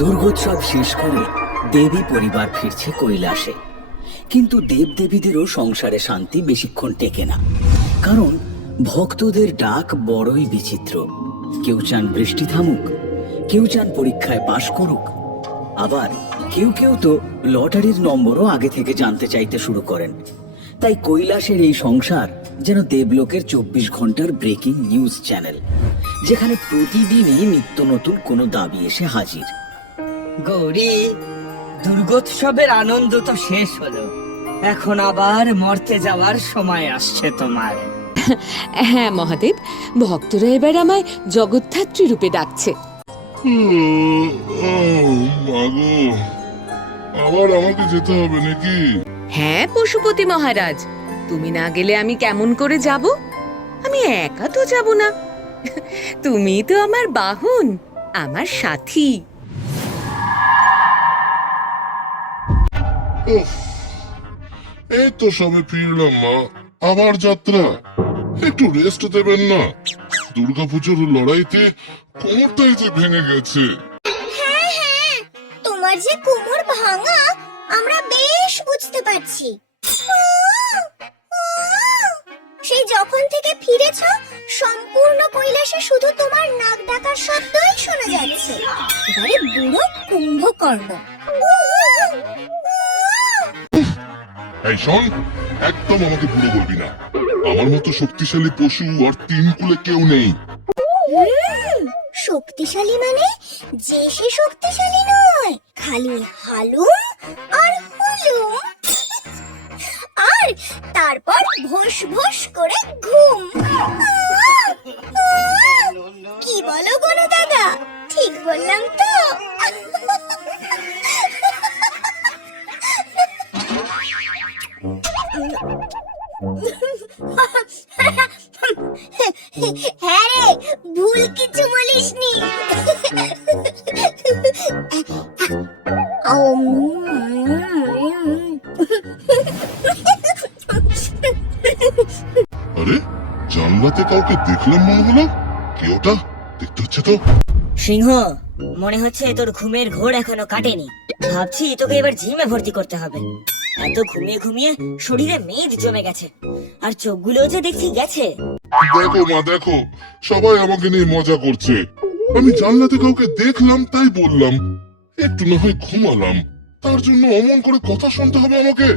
দুর্গোৎসব শেষ করে দেবী পরিবার ফিরছে কৈলাসে, কিন্তু দেবদেবীদেরও সংসারে শান্তি বেশিক্ষণ টেকে না। কারণ ভক্তদের ডাক বড়ই বিচিত্র। কেউ চান বৃষ্টি থামুক, কেউ চান পরীক্ষায় পাশ করুক, আবার কেউ কেউ তো লটারির নম্বরও আগে থেকে জানতে চাইতে শুরু করেন। তাই কৈলাসের এই সংসার যেন দেবলোকের 24 ঘন্টার ব্রেকিং নিউজ চ্যানেল, যেখানে প্রতিদিনই নিত্য নতুন কোনো দাবি এসে হাজির। গৌরী, দুর্গোৎসবের আনন্দ তো শেষ হলো, এখন আবার মর্তে যাওয়ার সময় আসছে তোমার। হ্যাঁ মহাদেব, ভক্তরা এবার আমায় জগদ্ধাত্রী রূপে ডাকছে। আবার আমাকে যেতে হবে নাকি? হ্যাঁ পশুপতি মহারাজ, তুমি না গেলে আমি কেমন করে যাব? আমি একা তো যাব না, তুমি তো আমার বাহন, আমার সাথী। এই তো সবে ফিরলাম মা, আবার যাত্রা। একটু রেস্ট দেবেন না? দুর্গাপুজোর লড়াইতে কোমরটাই যে ভেঙে গেছে। হ্যাঁ হ্যাঁ, তোমার যে কোমর ভাঙা আমরা বেশ বুঝতে পারছি। সেই যখন থেকে ফিরেছ, সম্পূর্ণ কৈলাসে শুধু তোমার নাক ডাকার শব্দই শোনা যাচ্ছে। এবারে বুড়ো কুম্ভকর্ণ। এই শোন, একদম আমাকে বুড়ো বলবি না। আমার মতো শক্তিশালী পশু আর 3 কুলে কেউ নেই। শক্তিশালী মানে যে সে শক্তিশালী নয়, খালি হালুম আর হুলুম, আর তারপর ভোস ভোস করে ঘুম। কি বলো গো দাদা, ঠিক বললাম তো? হ্যাঁ রে, ভুল কিছু বলিসনি। আরে, জানলাতে কাউকে দেখলাম মনে হলো। কে ওটা? দেখতে হচ্ছে তো। সিংহ, মনে হচ্ছে তোর ঘুমের ঘোর এখনো কাটেনি। ভাবছি তোকে এবার জিমে ভর্তি করতে হবে। এত ঘুমিয়ে ঘুমিয়ে শরীরে মেদ জমে গেছে, আর চোখগুলো যে দেখছি গেছে। দেখো মা, দেখো, সবাই আমাকে নিয়ে মজা করছে। আমি জানলাতে কাউকে দেখলাম তাই বললাম। একটু না হয় ঘুমালাম, তার জন্য অমন করে কথা শুনতে হবে আমাকে?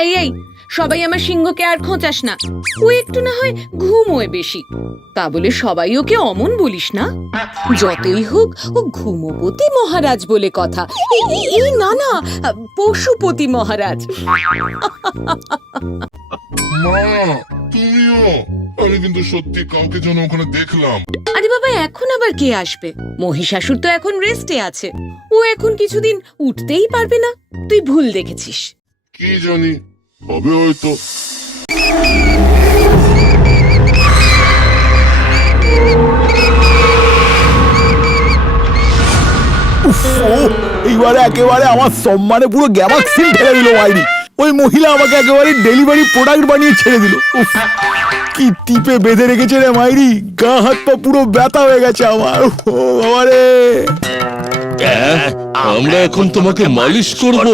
এই এই, সবাই আমার সিংহকে আর খোঁচাস না। ও একটু না হয় ঘুমোয় বেশি, তা বলে সবাই ওকে অমন বলিস না। যতই হোক ও ঘুমোপতি মহারাজ বলে কথা। এই না না, পশুপতি মহারাজ। মা, তুমিও? আমি কিন্তু সত্যি কাউকে যেন ওখানে দেখলাম। আরে বাবা, এখন আবার কে আসবে? মহিষাসুর তো এখন রেস্টে আছে, ও এখন কিছুদিন উঠতেই পারবে না। তুই ভুল দেখেছিস। কি জানি, হবে হয়তো। এইবারে একেবারে আমার সম্মানে পুরো গ্যামাক্সিন ঢেলে দিল মাইরি। ওই মহিলা আমাকে একেবারে ডেলিভারি প্রোডাক্ট বানিয়ে ছেড়ে দিল। কি টিপে বেঁধে রেখেছে রে মাইরি, গা হাত পা পুরো ব্যথা হয়ে গেছে আমার। ও বাবারে, আমরা এখন তোমাকে মালিশ করব?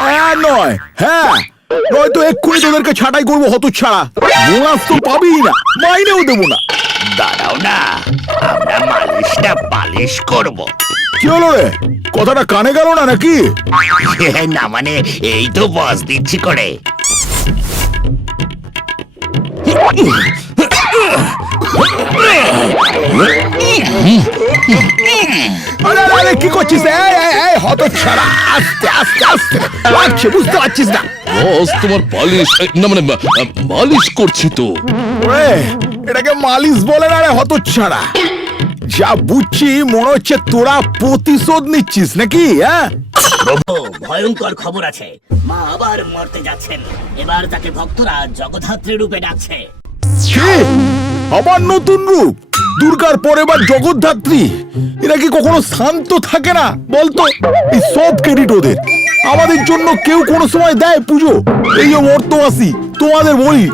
হ্যাঁ নয়, হ্যাঁ নয়তো এক্ষুনি তোদেরকে ছাঁটাই করবো হতচ্ছাড়া। বোনাস তো পাবিই না, মাইনেও দেবো না। দাঁড়াও না, আমরা মালিশটা পালিশ করব। কি হলো রে, কথাটা কানে গেল না নাকি? না মানে এই তো বস দিচ্ছি করে। আরে আরে, কি করছিস? হতচ্ছাড়া, আস্তে আস্তে আস্তে লাগছে, বুঝতে পারছিস না? বস তোমার পালিশ না মানে মালিশ করছি তো। ওরে, এটাকে মালিশ বলে না রে হতচ্ছাড়া। যা বুঝছি মনে হচ্ছে তোরা প্রতিশোধ নিচ্ছিস নাকি? হ্যাঁ, প্রভু, ভয়ঙ্কর খবর আছে। মা আবার মরতে যাচ্ছেন। এবার তাকে ভক্তরা জগদ্ধাত্রী রূপে ডাকছে। কি আবার নতুন রূপ? দুর্গার পর এবার জগদ্ধাত্রী? এরা কি কখনো শান্ত থাকে না বলতো? এই সব ক্রেডিট ওদের। আমাদের জন্য কেউ কোনো সময় দেয় পুজো? এই যে মর্তবাসী, তোমাদের বলি,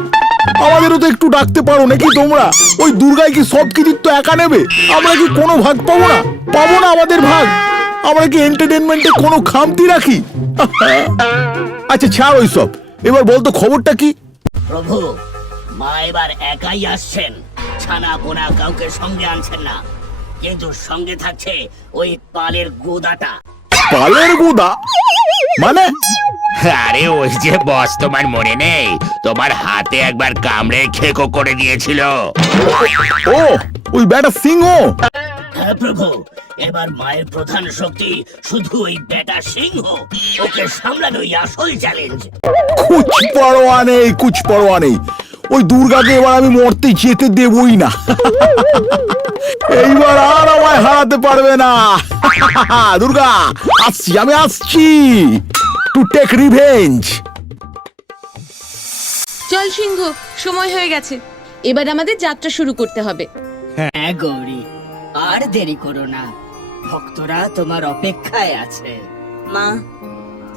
আমাদেরও তো একটু ডাকতে পারো নাকি তোমরা? ওই দুর্গায় কি সব কৃতিত্ব একা নেবে? আমরা কি কোনো ভাগ পাবো না? পাবো না আমাদের ভাগ? আমরা কি এন্টারটেনমেন্টে কোনো খামতি রাখি? আচ্ছা ছাড় ওইসব, এবার বলতো খবরটা কি? প্রভু, মা এবার একাই আসছেন, ছানা পোনা কাউকে সঙ্গে আনছেন না, কিন্তু সঙ্গে থাকছে ওই পালের গোদাটা। পালের গোদা মানে? আরে ওই যে বস, তোমার মনে নেই? তোমার হাতে একবার কামড়ে খেকো করে দিয়েছিল। ও, ওই বেটা সিংহ। হ্যাঁ প্রভু, এবার মায়ের প্রধান শক্তি শুধু ওই বেটা সিংহ। ওকে সামলানোই আসল চ্যালেঞ্জ। কুছ পরোয়া নেই, কুছ পরোয়া নেই। ওই দুর্গাকে এবার আমি মরতে যেতে দেবই না। এইবার আর আমায় হারাতে পারবে না। দুর্গা আসছি, আমি আসছি টু টেক রিভেঞ্জ। চল সিংহ, সময় হয়ে গেছে, এবার আমাদের যাত্রা শুরু করতে হবে। হ্যাঁ গৌরী, আর দেরি করো না, ভক্তরা তোমার অপেক্ষায় আছে। মা,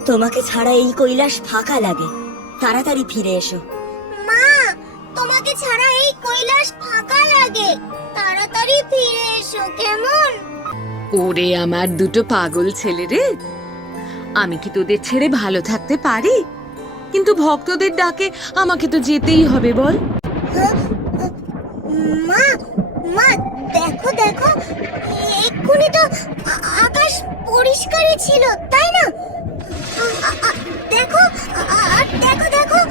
তোমাকে ছাড়া এই কৈলাস ফাঁকা লাগে, তাড়াতাড়ি ফিরে এসো। মা, তোমাকে ছাড়া এই কৈলাস ফাঁকা লাগে, তাড়াতাড়ি ফিরে এসো কেমন? ওরে আমার দুটো পাগল ছেলে রে, আমি কি তোদের ছেড়ে ভালো থাকতে পারি? কিন্তু ভক্তদের ডাকে আমাকে তো যেতেই হবে, বল। মা, মা দেখো দেখো, এক্ষুনি তো আকাশ পরিষ্কারই ছিল, তাই না? দেখো, আর দেখো দেখো,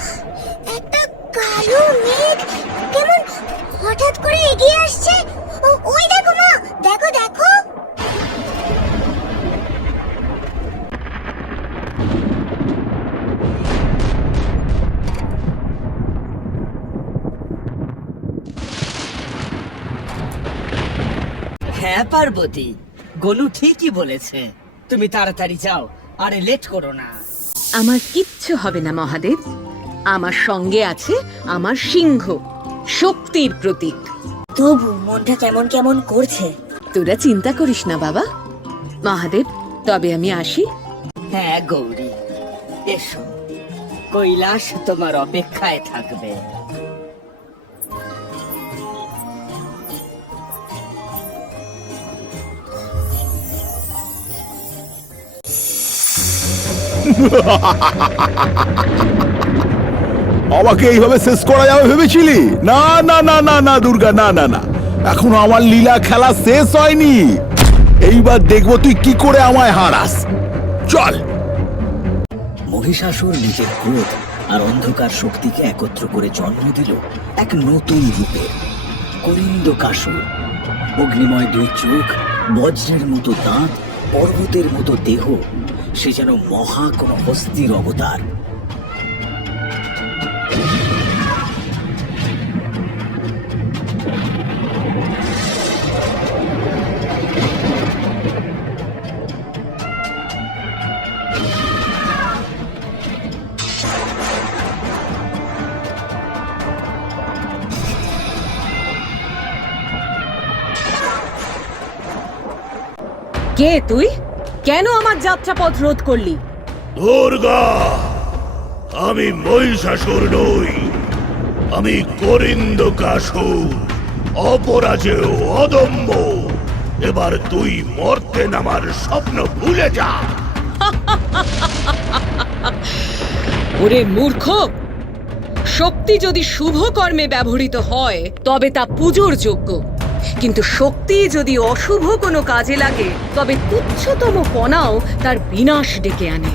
একটা কালো মেঘ কেমন হঠাৎ করে এগিয়ে আসছে। ওই দেখো মা, দেখো দেখো। হ্যাঁ পার্বতী, গনু ঠিকই বলেছে, তুমি তাড়াতাড়ি যাও, আরে লেট করো না। আমার কিচ্ছু হবে না মহাদেব, আমার সঙ্গে আছে আমার সিংহ, শক্তির প্রতীক। তবু মনটা কেমন কেমন করছে। তোরা চিন্তা করিস না বাবা। মহাদেব, তবে আমি আসি। হ্যাঁ গৌরী, এসো, কৈলাস তোমার অপেক্ষায় থাকবে। আমাকে এইভাবে শেষ করা যাবে ভেবেছিলি? না না না না না দুর্গা, না না না, এখনো আমার লীলা খেলা শেষ হয়নি। এইবার দেখবো তুই কি করে আমায় হারাস। চল। মহিষাসুর নিজের ক্রোধ আর অন্ধকার শক্তিকে একত্র করে জন্ম দিল এক নতুন রূপে, করিন্দকাসুর। অগ্নিময় দুই চোখ, বজ্রের মতো দাঁত, পর্বতের মতো দেহ, সে যেন মহা কোনো হস্তির অবতার। কে তুই? কেন আমার যাত্রাপথ রোধ করলি? দুর্গা, আমি মহিষাসুর নই, আমি করিন্দকাসুর, অপরাজেয়, অদম্য। এবার তুই মরতে নামার স্বপ্ন ভুলে যা। ওরে মূর্খ, শক্তি যদি শুভ কর্মে ব্যবহৃত হয় তবে তা পূজোর যোগ্য, কিন্তু শক্তি যদি অশুভ কোনো কাজে লাগে তবে তুচ্ছতম কণাও তার বিনাশ ডেকে আনে।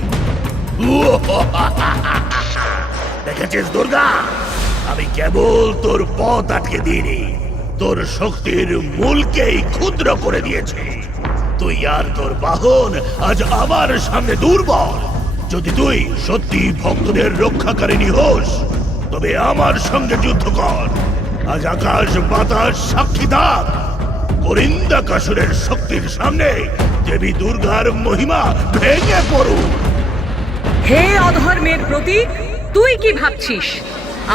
দেখেছিস দুর্গা, আমি কেবল তোর পথ আটকে দিইনি, তোর শক্তির মূলকেই ক্ষুদ্র করে দিয়েছে। তুই আর তোর বাহন আজ আমার সামনে দুর্বল। যদি তুই সত্যি ভক্তদের রক্ষাকারিণী হোস, তবে আমার সঙ্গে যুদ্ধ কর। আজ আকাশ বাতাস সাক্ষী থাক, করিন্দকাসুরের শক্তির সামনে দেবী দুর্গার মহিমা ভেঙে পড়ুক। হে অধর্মের প্রতীক, তুই কি ভাবছিস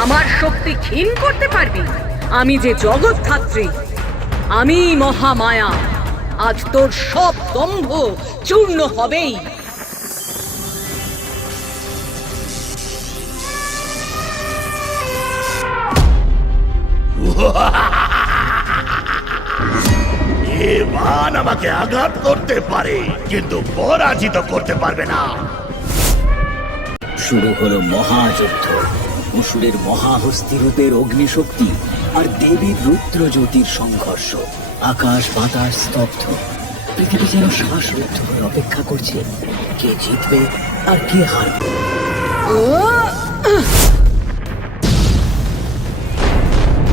আমার শক্তি ক্ষীণ করতে পারবি? আমি যে জগৎধাত্রী, আমি মহামায়া, আজ তোর সব দম্ভ চূর্ণ হবেই। এ বান আমাকে আঘাত করতে পারে, কিন্তু পরাজিত করতে পারবে না। শুরু হলো মহাযুদ্ধ। অসুরের মহাহস্তি রূপের অগ্নিশক্তি আর দেবীর রুদ্রজ্যোতির সংঘর্ষ। আকাশ বাতাস স্তব্ধ। পৃথিবী যেন শ্বাসরুদ্ধ হয়ে অপেক্ষা করছে কে জিতবে আর কে হারবে।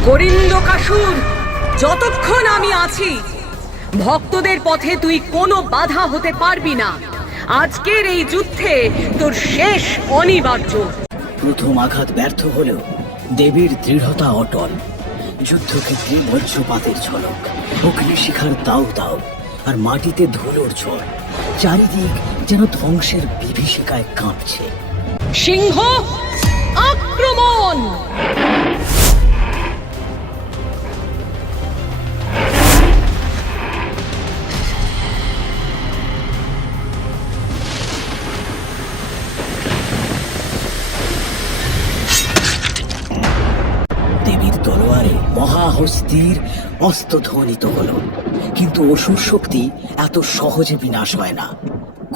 করিন্দকাসুর, যতক্ষণ আমি আছি ভক্তদের পথে তুই কোনো বাধা হতে পারবি না। আজকের এই যুদ্ধে তোর শেষ অনিবার্য। প্রথম আঘাত ব্যর্থ হলেও দেবীর দৃঢ়তা অটল। যুদ্ধক্ষেত্রে বজ্রপাতের ঝলক, অগ্নিশিখার দাউ দাউ, আর মাটিতে ধুলোর ঝড়। চারিদিক যেন ধ্বংসের বিভীষিকায় কাঁপছে। সিংহ, আক্রমণ! দেবীর তলোয়ারে মহাহস্তির অস্ত্র ধ্বনিত হল, কিন্তু অসুর শক্তি এত সহজে বিনাশ হয় না।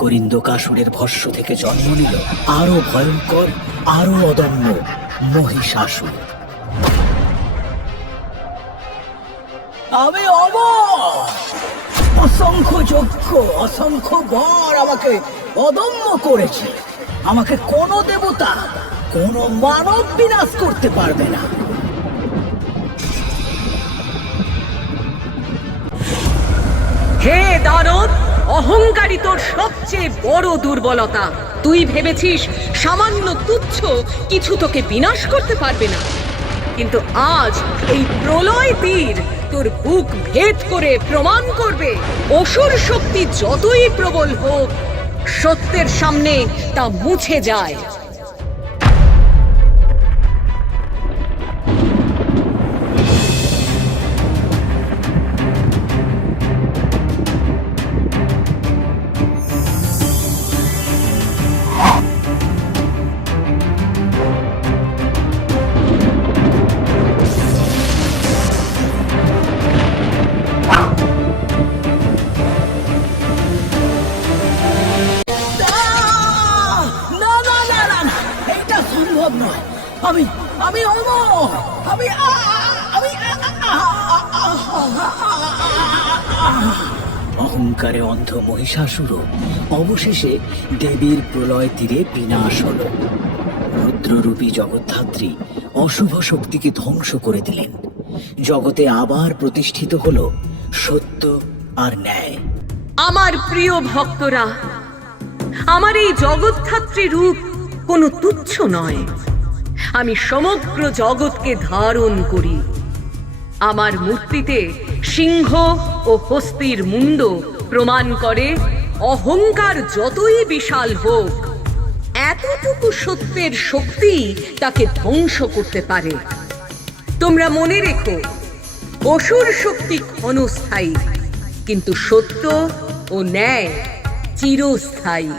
করিন্দকাসুরের ভস্য থেকে জন্ম নিল আরো ভয়ঙ্কর, আরো অদম্য মহিষাসুর। আমি অমর! অসংখ্য যজ্ঞ, অসংখ্য বর আমাকে অদম্য করেছে। আমাকে কোনো দেবতা, কোনো মানব বিনাশ করতে পারবে না। হে দানব, অহংকারী তোর সবচেয়ে বড় দুর্বলতা। তুই ভেবেছিস সামান্য তুচ্ছ কিছু তোকে বিনাশ করতে পারবে না, কিন্তু আজ এই প্রলয় তীর তোর বুক ভেদ করে প্রমাণ করবে অসুর শক্তি যতই প্রবল হোক, সত্যের সামনে তা মুছে যায়। না না না না না, এটা সম্ভব নয়। আমি আমি অমর। আমি আমি অহংকারে অন্ধ মহিষাসুর অবশেষে দেবীর প্রলয় তীরে বিনাশ হল। রুদ্ররূপী জগদ্ধাত্রী অশুভ শক্তিকে ধ্বংস করে দিলেন। জগতে আবার প্রতিষ্ঠিত হল সত্য আর ন্যায়। আমার প্রিয় ভক্তরা, আমার এই জগৎধাত্রী রূপ কোনো তুচ্ছ নয়। আমি সমগ্র জগৎকে ধারণ করি। আমার মূর্তিতে সিংহ ও হস্তির মুন্ড প্রমাণ করে অহংকার যতই বিশাল হোক, এতটুকু সত্যের শক্তি তাকে ধ্বংস করতে পারে। তোমরা মনে রেখো, অসুর শক্তি ক্ষণস্থায়ী, কিন্তু সত্য ও ন্যায় চিরস্থায়ী।